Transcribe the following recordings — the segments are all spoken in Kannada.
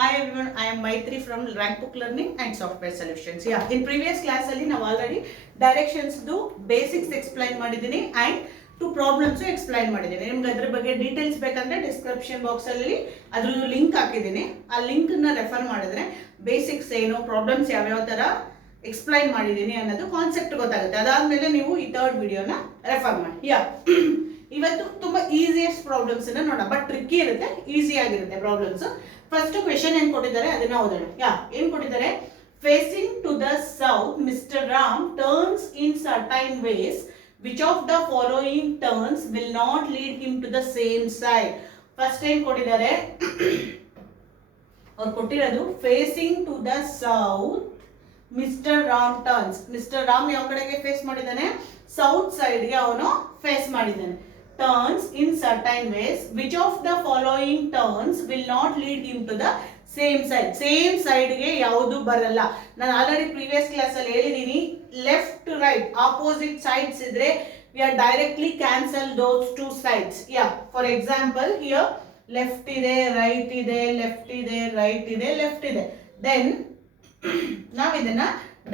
Hi everyone, I am Maitri from Rank Book Learning and Software Solutions. Yeah, in previous class alli ನಾವು already directions ದು basics explain ಮಾಡಿದ್ದೀನಿ and two problems explain ಮಾಡಿದ್ದೀನಿ. ನಿಮಗೆ ಅದರ ಬಗ್ಗೆ ಡೀಟೇಲ್ಸ್ ಬೇಕಂದ್ರೆ ಡಿಸ್ಕ್ರಿಪ್ಷನ್ ಬಾಕ್ಸ್ ಅಲ್ಲಿ ಅದರದ್ದು ಲಿಂಕ್ ಹಾಕಿದ್ದೀನಿ. ಆ ಲಿಂಕ್ ನ ರೆಫರ್ ಮಾಡಿದ್ರೆ ಬೇಸಿಕ್ಸ್ ಏನು ಪ್ರಾಬ್ಲಮ್ಸ್ ಯಾವ ಯಾವ ತರ ಎಕ್ಸ್ಪ್ಲೈನ್ ಮಾಡಿದ್ದೀನಿ ಅನ್ನೋದು ಕಾನ್ಸೆಪ್ಟ್ ಗೊತ್ತಾಗುತ್ತೆ. ಅದಾದ್ಮೇಲೆ ನೀವು ಈ ಥರ್ಡ್ ವಿಡಿಯೋನ ರೆಫರ್ ಮಾಡಿ. ಯಾ ಇವತ್ತು ತುಂಬಾ ಈಸಿಯೆಸ್ಟ್ ಪ್ರಾಬ್ಲಮ್ಸ್ ಅನ್ನ ನೋಡೋಣ, ಬಟ್ ಟ್ರಿಕ್ಕಿ ಇರುತ್ತೆ, ಈಸಿ ಆಗಿರುತ್ತೆ ಪ್ರಾಬ್ಲಮ್ಸ್. ಫಸ್ಟ್ ಕ್ವೆಶ್ಚನ್ ಏನ್ ಕೊಟ್ಟಿದ್ದಾರೆ ಅದನ್ನ ಓದೋಣ. ಏನ್ ಕೊಟ್ಟಿದ್ದಾರೆ? Facing to the south mister Ram turns in certain ways, which of the following turns will not lead him to the same side. First ಏನ್ ಕೊಟ್ಟಿದ್ದಾರೆ? ಅವ್ರು ಕೊಟ್ಟಿರೋದು facing to the south mister Ram turns. Mister Ram ಯಾವ ಕಡೆಗೆ ಫೇಸ್ ಮಾಡಿದ್ದಾನೆ? ಸೌತ್ ಸೈಡ್ಗೆ ಅವನು ಫೇಸ್ ಮಾಡಿದ್ದಾನೆ. Turns in certain ways, which of the following turns will not lead him to the same side. Same side ಗೆ ಯಾವುದು ಬರಲ್ಲ. ನಾನು ಆಲ್ರೆಡಿ ಪ್ರೀವಿಯಸ್ ಕ್ಲಾಸ್ ಅಲ್ಲಿ ಹೇಳಿದೀನಿ, ಲೆಫ್ಟ್ ರೈಟ್ ಆಪೋಸಿಟ್ ಸೈಡ್ಸ್ ಇದ್ರೆ we are directly cancel those two sides. Yeah, for example here left ಇದೆ, ರೈಟ್ ಇದೆ, ಲೆಫ್ಟ್ ಇದೆ, ರೈಟ್ ಇದೆ, ಲೆಫ್ಟ್ ಇದೆ. ದೆನ್ ನಾವು ಇದನ್ನ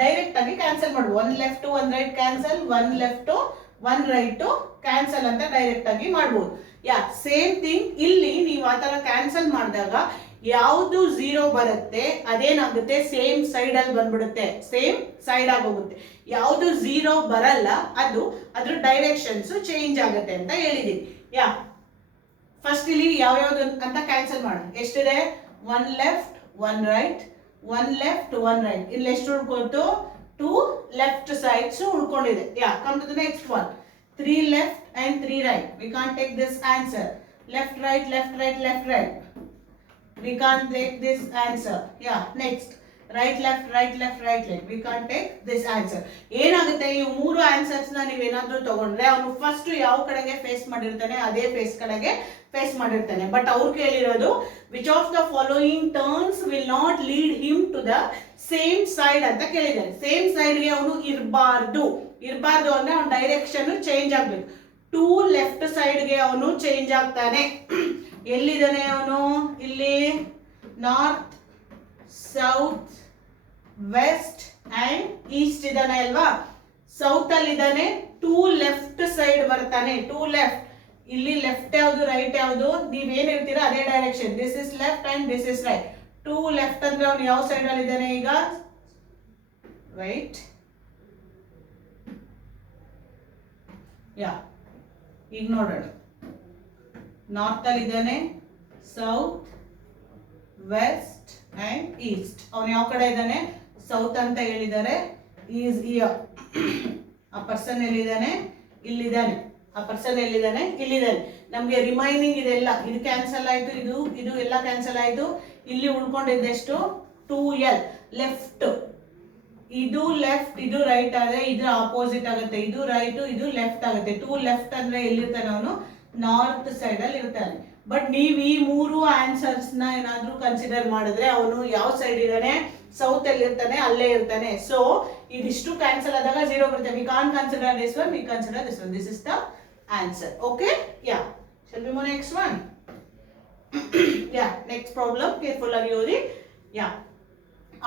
ಡೈರೆಕ್ಟ್ ಆಗಿ ಕ್ಯಾನ್ಸಲ್ ಮಾಡ್ಬೋದು. One left one right cancel, one left one right cancel ಅಂತ ಡೈರೆಕ್ಟ್ ಆಗಿ ಮಾಡ್ಬೋದು. ಯಾ ಸೇಮ್ ಥಿಂಗ್ ಇಲ್ಲಿ ನೀವು ಆ ತರ ಕ್ಯಾನ್ಸಲ್ ಮಾಡಿದಾಗ ಯಾವುದು ಝೀರೋ ಬರುತ್ತೆ ಅದೇನಾಗುತ್ತೆ, ಸೇಮ್ ಸೈಡ್ ಅಲ್ಲಿ ಬಂದ್ಬಿಡುತ್ತೆ, ಸೇಮ್ ಸೈಡ್ ಆಗೋಗುತ್ತೆ. ಯಾವುದು ಝೀರೋ ಬರಲ್ಲ ಅದು ಅದ್ರ ಡೈರೆಕ್ಷನ್ಸ್ ಚೇಂಜ್ ಆಗುತ್ತೆ ಅಂತ ಹೇಳಿದೀನಿ. ಯಾ ಫಸ್ಟ್ ಇಲ್ಲಿ ಯಾವ್ಯಾವ್ದು ಅಂತ ಕ್ಯಾನ್ಸಲ್ ಮಾಡೋಣ. ಎಷ್ಟಿದೆ? One left one right, one left one right. ಇಲ್ಲಿ ಎಷ್ಟು ಉಳ್ಕೊಳ್ತು? ಟೂ ಲೆಫ್ಟ್ ಸೈಡ್ಸ್ ಉಳ್ಕೊಂಡಿದೆ. Yeah come to the next one. 3 left and 3 right. We can't take this answer. Left right left right left right. We can't take this answer. Yeah, next. Right left right left right left. We can't take this answer. ಏನಾಗುತ್ತೆ, ಈ ಮೂರು ಆನ್ಸರ್ಸ್ ನ ನೀವೇನಾದ್ರೂ ತಗೊಂಡ್ರೆ ಅವನು ಫಸ್ಟ್ ಯಾವ ಕಡೆಗೆ ಫೇಸ್ ಮಾಡಿರ್ತಾನೆ ಅದೇ ಫೇಸ್ ಕಡೆಗೆ ಫೇಸ್ ಮಾಡಿರ್ತಾನೆ. ಬಟ್ ಅವ್ರು ಕೇಳಿರೋದು which of the following turns will not lead him to the same side ಅಂತ ಕೇಳಿದ್ದಾರೆ. ಸೇಮ್ ಸೈಡ್ಗೆ ಅವನು ಇರಬಾರ್ದು ಅಂದ್ರೆ ಅವನ ಡೈರೆಕ್ಷನ್ ಚೇಂಜ್ ಆಗ್ಬೇಕು. ಟೂ ಲೆಫ್ಟ್ ಸೈಡ್ಗೆ ಅವನು ಚೇಂಜ್ ಆಗ್ತಾನೆ. ಎಲ್ಲಿದ್ದಾನೆ ಅವನು? ಇಲ್ಲಿ north south west and east ಇದ್ದಾನೆ ಅಲ್ವಾ? ಸೌತ್ ಅಲ್ಲಿ ಇದ್ದಾನೆ, ಟೂ ಲೆಫ್ಟ್ ಸೈಡ್ ಬರ್ತಾನೆ. ಟೂ ಲೆಫ್ಟ್, ಇಲ್ಲಿ ಲೆಫ್ಟ್ ಯಾವುದು ರೈಟ್ ಯಾವುದು ನೀವೇನ್ ಹೇಳ್ತೀರಾ ಅದೇ direction. This is left and this is right. Two left ಅಂದ್ರೆ ಅವನು ಯಾವ ಸೈಡ್ ಅಲ್ಲಿ ಇದ್ದಾನೆ ಈಗ? ರೈಟ್. ಯಾ ಈಗ ನೋಡೋಣ. ನಾರ್ತ್ ಅಲ್ಲಿ ಇದ್ದಾನೆ, ಸೌತ್ ವೆಸ್ಟ್ ಅಂಡ್ ಈಸ್ಟ್. ಅವನು ಯಾವ ಕಡೆ ಇದ್ದಾನೆ? ಸೌತ್ ಅಂತ ಹೇಳಿದ್ದಾರೆ. Is here. ಆ ಪರ್ಸನ್ ಎಲ್ಲಿದ್ದಾನೆ? ಇಲ್ಲಿದ್ದಾನೆ. ಆ ಪರ್ಸನ್ ಎಲ್ಲಿದ್ದಾನೆ? ಇಲ್ಲಿದ್ದಾನೆ. ನಮ್ಗೆ ರಿಮೈನಿಂಗ್ ಇದೆಲ್ಲ ಇದು ಕ್ಯಾನ್ಸಲ್ ಆಯ್ತು, ಇದು ಇದು ಎಲ್ಲ ಕ್ಯಾನ್ಸಲ್ ಆಯ್ತು. ಇಲ್ಲಿ ಉಳ್ಕೊಂಡಿದ್ದೆಷ್ಟು? 2L. ಲೆಫ್ಟ್, ಇದು ಲೆಫ್ಟ್ ಇದು ರೈಟ್ ಆದ್ರೆ ಇದು ಆಪೋಸಿಟ್ ಆಗುತ್ತೆ. ಇದು ರೈಟ್ ಇದು ಲೆಫ್ಟ್ ಆಗುತ್ತೆ. ಟೂ ಲೆಫ್ಟ್ ಅಂದ್ರೆ ಎಲ್ಲಿರ್ತಾನೆ ಅವನು? ನಾರ್ತ್ ಸೈಡ್ ಅಲ್ಲಿ ಇರ್ತಾನೆ. ಬಟ್ ನೀವು ಈ ಮೂರು ಆನ್ಸರ್ಸ್ ನ ಏನಾದ್ರೂ ಕನ್ಸಿಡರ್ ಮಾಡಿದ್ರೆ ಅವನು ಯಾವ ಸೈಡ್ ಇದ್ದಾನೆ? ಸೌತ್ ಅಲ್ಲಿ ಇರ್ತಾನೆ, ಅಲ್ಲೇ ಇರ್ತಾನೆ. ಸೊ ಇದಿಷ್ಟು ಕ್ಯಾನ್ಸಲ್ ಆದಾಗ ಝೀರೋ ಬರುತ್ತೆ. We con consider this one, we consider this one. This is the answer. Okay, yeah shall we move next one. Yeah next problem careful ಆಗಿ ಓದಿ. Yeah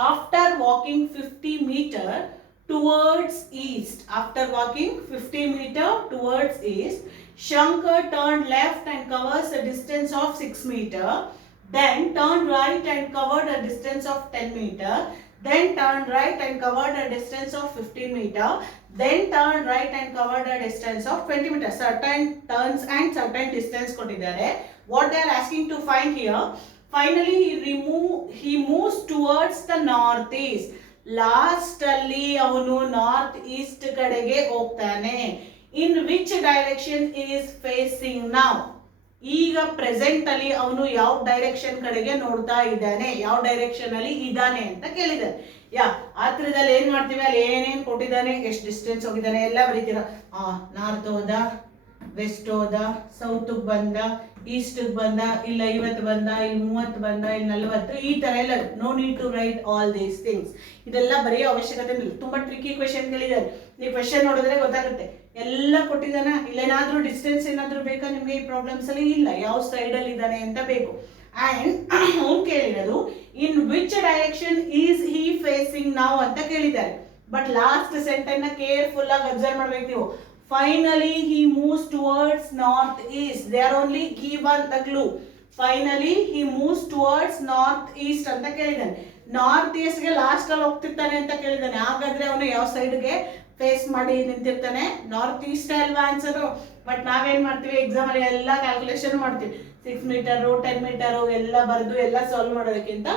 after walking 50 meter towards east, after walking 50 meter towards east, Shankar turned left and covers a distance of 6 meter, then turned right and covered a distance of 10 meter, then turned right and covered a distance of 15 meter, then turned right and covered a distance of 20 meter. Certain turns and certain distance ಕೊಟ್ಟಿದ್ದಾರೆ. What they are asking to find here, finally he moves towards the northeast. Last ಅಲ್ಲಿ ಅವನು ನಾರ್ತ್ ಈಸ್ಟ್ ಕಡೆಗೆ ಹೋಗ್ತಾನೆ. in which direction is facing now? ಈಗ ಪ್ರೆಸೆಂಟ್ ಅಲ್ಲಿ ಅವನು ಯಾವ ಡೈರೆಕ್ಷನ್ ಕಡೆಗೆ ನೋಡ್ತಾ ಇದ್ದಾನೆ, ಯಾವ ಡೈರೆಕ್ಷನ್ ಅಲ್ಲಿ ಇದ್ದಾನೆ ಅಂತ ಕೇಳಿದ್ದಾರೆ. ಯಾ ಆತ್ರದಲ್ಲಿ ಏನ್ ಮಾಡ್ತೀವಿ, ಅಲ್ಲಿ ಏನೇನ್ ಕೊಟ್ಟಿದ್ದಾನೆ, ಎಷ್ಟು ಡಿಸ್ಟೆನ್ಸ್ ಹೋಗಿದ್ದಾನೆ ಎಲ್ಲ ಬರೀತೀರ. ನಾರ್ತ್ ಹೋದ, ವೆಸ್ಟ್ ಹೋದ, ಸೌತ್ ಬಂದ, ಈಸ್ಟ್ ಬಂದ, ಇಲ್ಲಿ 50 ಬಂದ, ಇಲ್ಲಿ 30 ಬಂದ, ಇಲ್ಲಿ 40, ಈ ತರ ಎಲ್ಲ. No need to write all these things. ಇದೆಲ್ಲ ಬರೆಯೋ ಅವಶ್ಯಕತೆ ಇಲ್ಲ. ತುಂಬಾ ಟ್ರಿಕಿ ಕ್ವೆಶನ್ ಗಳಿದ್ದಾರೆ. ನೀವು ಕ್ವೆಶನ್ ನೋಡಿದ್ರೆ ಗೊತ್ತಾಗುತ್ತೆ. ಎಲ್ಲ ಕೊಟ್ಟಿದ್ದಾನ, ಇಲ್ಲೇನಾದ್ರೂ ಡಿಸ್ಟೆನ್ಸ್ ಏನಾದ್ರೂ ಬೇಕಾ ನಿಮ್ಗೆ ಈ ಪ್ರಾಬ್ಲಮ್ಸ್ ಅಲ್ಲಿ? ಇಲ್ಲ. ಯಾವ ಸೈಡ್ ಅಲ್ಲಿ ಇದ್ದಾನೆ ಅಂತ ಬೇಕು. and ಅವನು ಕೇಳಿರೋದು ಡೈರೆಕ್ಷನ್ ಈಸ್ ಹಿ ಫೇಸಿಂಗ್ ನಾವು ಅಂತ ಕೇಳಿದ್ದಾರೆ. ಬಟ್ ಲಾಸ್ಟ್ ಸೆಂಟೆನ್ಸ್ ನ ಕೇರ್ಫುಲ್ ಆಗಿ ಅಬ್ಸರ್ವ್ ಮಾಡ್ಬೇಕು ನೀವು. Finally he moves towards north East. They are only given the clue. Finally he moves towards north East ಅಂತ ಕೇಳಿದ್ದಾನೆ. ನಾರ್ತ್ ಈಸ್ಟ್ ಗೆ ಲಾಸ್ಟ್ ಅಲ್ಲಿ ಹೋಗ್ತಿರ್ತಾನೆ ಅಂತ ಕೇಳಿದ್ದಾನೆ. ಹಾಗಾದ್ರೆ ಅವನು ಯಾವ ಸೈಡ್ಗೆ ಫೇಸ್ ಮಾಡಿ ನಿಂತಿರ್ತಾನೆ? ನಾರ್ತ್ ಈಸ್ಟ್ ಅಲ್ವಾ ಆನ್ಸರ್. ಬಟ್ ನಾವೇನ್ ಮಾಡ್ತೀವಿ ಎಕ್ಸಾಮ್ ಅಲ್ಲಿ ಎಲ್ಲ ಕ್ಯಾಲ್ಕುಲೇಷನ್ ಮಾಡ್ತೀವಿ. 6 ಮೀಟರು 10 ಮೀಟರು ಎಲ್ಲ ಬರೆದು ಎಲ್ಲ ಸಾಲ್ವ್ ಮಾಡೋದಕ್ಕಿಂತ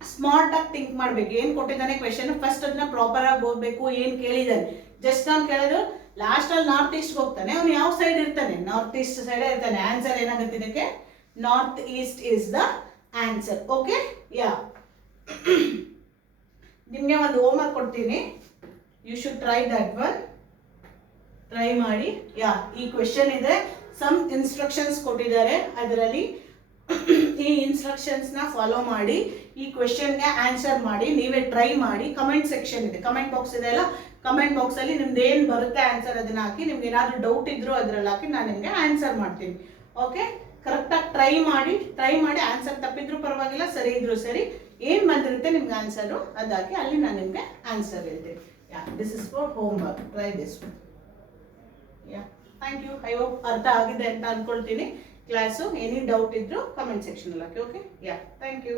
ಸ್ಮಾರ್ಟ್ ಆಗಿ ಥಿಂಕ್ ಮಾಡ್ಬೇಕು. ಏನ್ ಕೊಟ್ಟಿದ್ದಾನೆ ಕ್ವೆಶನ್ ಫಸ್ಟ್ ಅದನ್ನ ಪ್ರಾಪರ್ ಆಗಿ ಓದ್ಬೇಕು. ಏನ್ ಕೇಳಿದ್ದಾನೆ ಜಸ್ಟ್ ನಾವು ಕೇಳೋದು ಲಾಸ್ಟ್ ಅಲ್ಲಿ ನಾರ್ತ್ ಈಸ್ಟ್ ಹೋಗ್ತಾನೆ, ಅವನು ಯಾವ ಸೈಡ್ ಇರ್ತಾನೆ? ನಾರ್ತ್ ಈಸ್ಟ್ ಸೈಡ್ ಇರ್ತಾನೆ. ಆನ್ಸರ್ ಏನಾಗುತ್ತೆ ಇದಕ್ಕೆ? North east is the answer. Okay, yeah. ನಿಮಗೆ ಒಂದು ಹೋಮ್ ವರ್ಕ್ ಕೊಡ್ತೀನಿ. You should try that one. Try ಮಾಡಿ. ಯಾ, ಈ ಕ್ವೆಶನ್ ಇದೆ. ಸಮ್ ಇನ್ಸ್ಟ್ರಕ್ಷನ್ಸ್ ಕೊಟ್ಟಿದ್ದಾರೆ, ಅದರಲ್ಲಿ ಈ ಇನ್ಸ್ಟ್ರಕ್ಷನ್ಸ್ ನ ಫಾಲೋ ಮಾಡಿ ಈ ಕ್ವೆಶನ್ಗೆ ಆನ್ಸರ್ ಮಾಡಿ. ನೀವೇ ಟ್ರೈ ಮಾಡಿ. ಕಮೆಂಟ್ ಸೆಕ್ಷನ್ ಇದೆ, ಕಮೆಂಟ್ ಬಾಕ್ಸ್ ಇದೆ ಅಲ್ಲ, ಕಮೆಂಟ್ ಬಾಕ್ಸ್ ಅಲ್ಲಿ ನಿಮ್ದು ಏನು ಬರುತ್ತೆ ಆನ್ಸರ್ ಅದನ್ನ ಹಾಕಿ. ನಿಮ್ಗೆ ಏನಾದ್ರು ಡೌಟ್ ಇದ್ರು ಅದ್ರಲ್ಲಿ ಹಾಕಿ, ನಾನು ನಿಮ್ಗೆ ಆನ್ಸರ್ ಮಾಡ್ತೀನಿ. ಓಕೆ, ಕರೆಕ್ಟಾಗಿ ಟ್ರೈ ಮಾಡಿ ಆನ್ಸರ್ ತಪ್ಪಿದ್ರು ಪರವಾಗಿಲ್ಲ, ಸರಿ ಇದ್ರು ಸರಿ, ಏನು ಬಂದಿರುತ್ತೆ ನಿಮ್ಗೆ ಆನ್ಸರು ಅದು ಹಾಕಿ, ಅಲ್ಲಿ ನಾನು ನಿಮ್ಗೆ ಆನ್ಸರ್ ಹೇಳ್ತೀನಿ. Yeah, this is for homework. Try this one. Yeah, thank you. I hope ಅರ್ಥ ಆಗಿದೆ ಅಂತ ಅನ್ಕೊಳ್ತೀನಿ ಕ್ಲಾಸು. ಎನಿ ಡೌಟ್ ಇದ್ರು ಕಮೆಂಟ್ ಸೆಕ್ಷನ್ ಅಲ್ಲಿ ಹಾಕಿ. Okay, yeah, thank you.